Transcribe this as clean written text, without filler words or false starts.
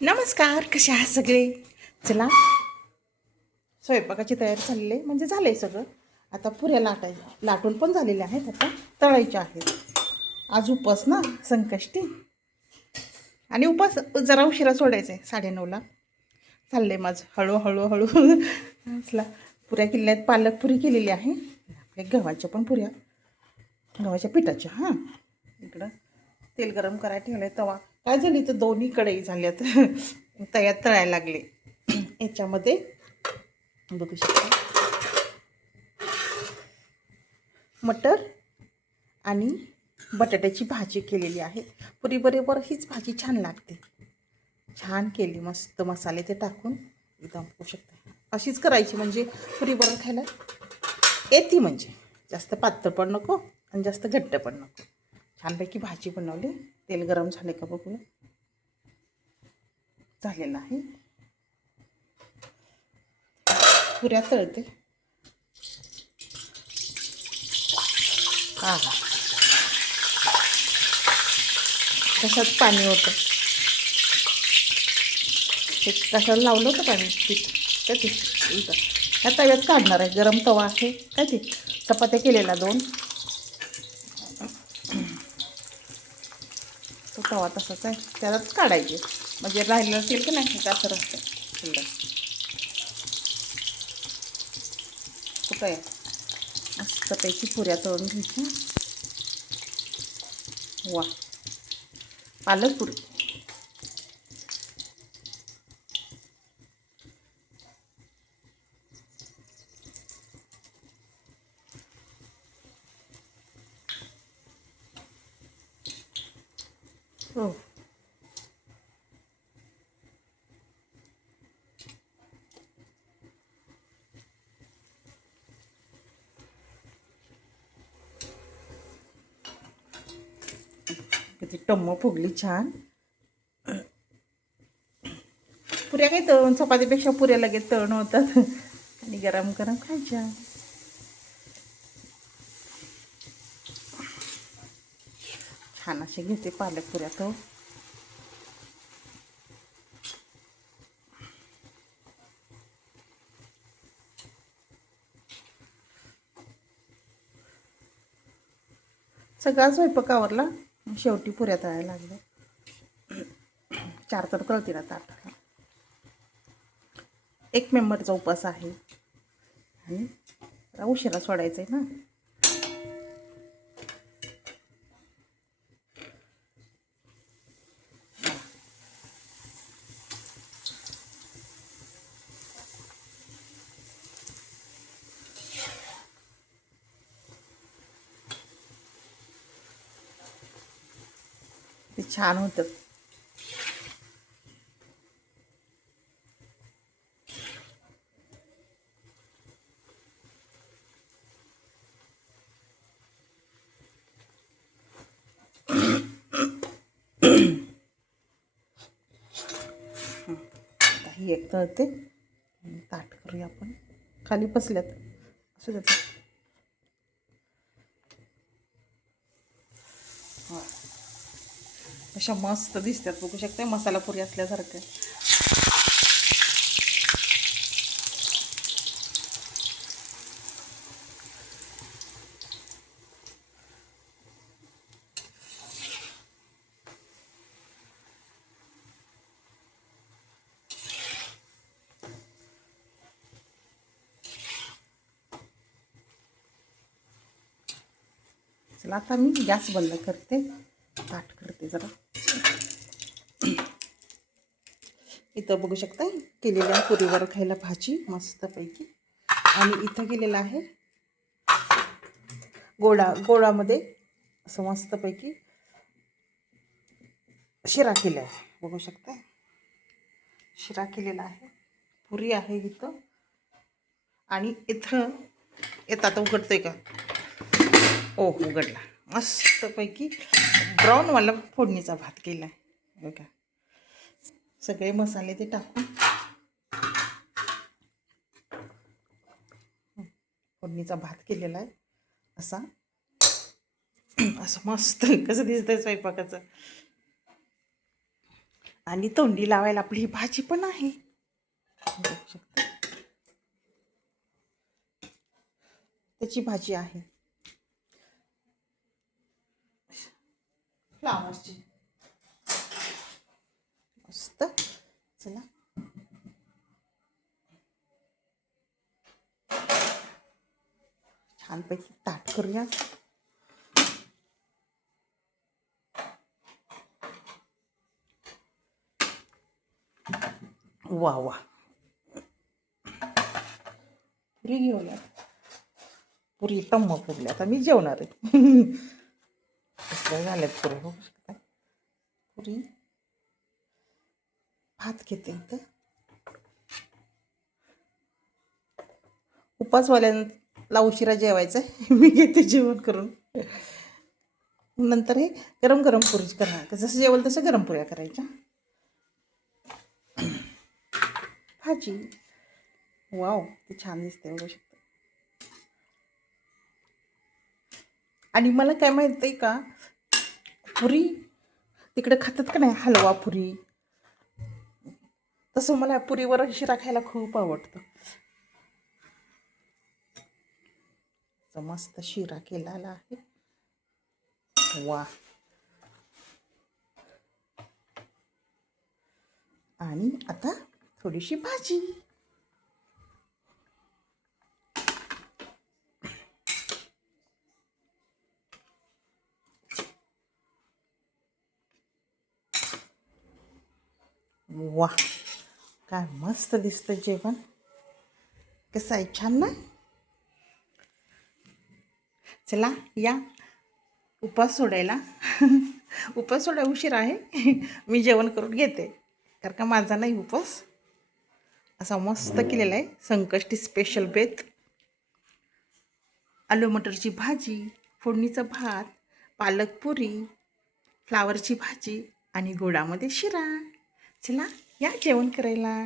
नमस्कार, कसे आहात सगळे? चला, स्वयंपाकाची तयारी चालली आहे, म्हणजे झालं आहे सगळं. आता पुऱ्या लाटून पण झालेल्या आहेत, आता तळायच्या आहेत. आज उपास ना, संकष्टी. आणि उपास जरा उशिरा सोडायचा आहे, 9:30ला. चाललं आहे माझं हळूहळू हळू. असला पुऱ्या केलेल्या आहेत, पालक पुरी केलेली आहे. आपल्या गव्हाच्या पण पुऱ्या, गव्हाच्या पिठाच्या. हां, इकडं तेल गरम करायला ठेवलं आहे. तवा काय झाली तर दोन्ही कढई झाल्यात. तयात तळायला लागले. याच्यामध्ये बघू शकता मटर आणि बटाट्याची भाजी केलेली आहे. पुरी बरोबर हीच भाजी छान लागते. छान केली, मस्त मसाले ते टाकून एकदम बघू शकता. अशीच करायची म्हणजे पुरी बरोबर खायला येते, म्हणजे जास्त पातळ पण नको आणि जास्त घट्ट पण नको. छानपैकी भाजी बनवली. तेल गरम झाले का बघूया. झालेलं आहे. पुऱ्या तळते. हा हा, कशात पाणी होतं ते, कशाला लावलं होतं पाणी पीठ काय ते इथं ह्या तव्यात काढणार आहे. गरम तवा आहे काय ते, चपात्या केलेला 2. तो तवा तसाच आहे, त्यालाच काढायचे म्हणजे राहिलं असेल की नाही का असं राहतं शिल्लक. कुठं आहे, मस्तपैकी पुऱ्या तळून घ्यायच्या. वा, पालक पुरी. हो, किती टम्म फुगली छान. पुऱ्या काही तळून, चपातीपेक्षा पुऱ्या लगेच तळण होतात आणि गरम गरम खायच्या. छान असे घेते पालक पुऱ्या तो. सगळा स्वयंपाक आवरला, शेवटी पुऱ्या तळायला लागल्या. 4 तर कळतील आता ताटाला. 1 मेंबरचा उपास आहे आणि उशिरा सोडायचं आहे ना. ते छान होतं. आता ही एक तळते, ताट करूया आपण. खाली बसल्यात असू देत. अशा मस्त दिसतात, बघू शकते मसाला पुरी असल्यासारखं. चला आता मी गॅस बंद करते, ताट करते जरा. इथं बघू शकता केलेल्या पुरीवर खायला भाजी मस्तपैकी. आणि इथं केलेलं आहे गोळामध्ये असं मस्तपैकी शिरा केला आहे. बघू शकता शिरा केलेला आहे. पुरी आहे इथं. आणि इथं येतात उघडतंय का, ओ उघडला. मस्तपैकी ब्राऊनवाला फोडणीचा भात केला आहे बघा. सगळे मसाले ते टाकून फोडणीचा भात केलेला आहे असा. असं मस्त कसं दिसतंय स्वयंपाकाचं. आणि तोंडी लावायला आपली ही भाजी पण आहे. बघू शकता. त्याची भाजी आहे फ्लावरची. मस्त. चला छानपैकी ताट करूया. वा वा. पुरी घेऊया. पुरी टम्म पुरली. आता मी जेवणार आहे. कसं झाल्यात पुरी बघू शकता. पुरी भात घेते इथं. उपासवाल्यांना उशिरा जेवायचं आहे. मी घेते जेवण करून. नंतर हे गरम गरम पुरीच करणार. जसं जेवल तसं गरम पुऱ्या करायच्या. भाजी. वाव, ते छान दिसते बघू शकता. आणि मला काय माहित आहे का, पुरी तिकडे खातात का नाही हलवा पुरी, तसं मला पुरीवर शिरा खायला खूप आवडतं. मस्त शिरा केलेला आहे. वा. आणि आता थोडीशी भाजी. वा, काय मस्त दिसतं जेवण. कसं आहे, छान ना. चला या उपास सोडायला. उपास सोडायला उशीर आहे. मी जेवण करून घेते, कारण का माझा नाही उपास. असा मस्त केलेला आहे संकष्टी स्पेशल बेत. आलू मटरची भाजी, फोडणीचा भात, पालक पुरी, फ्लावरची भाजी आणि गोडामध्ये शिरा. चला या जेवण करायला.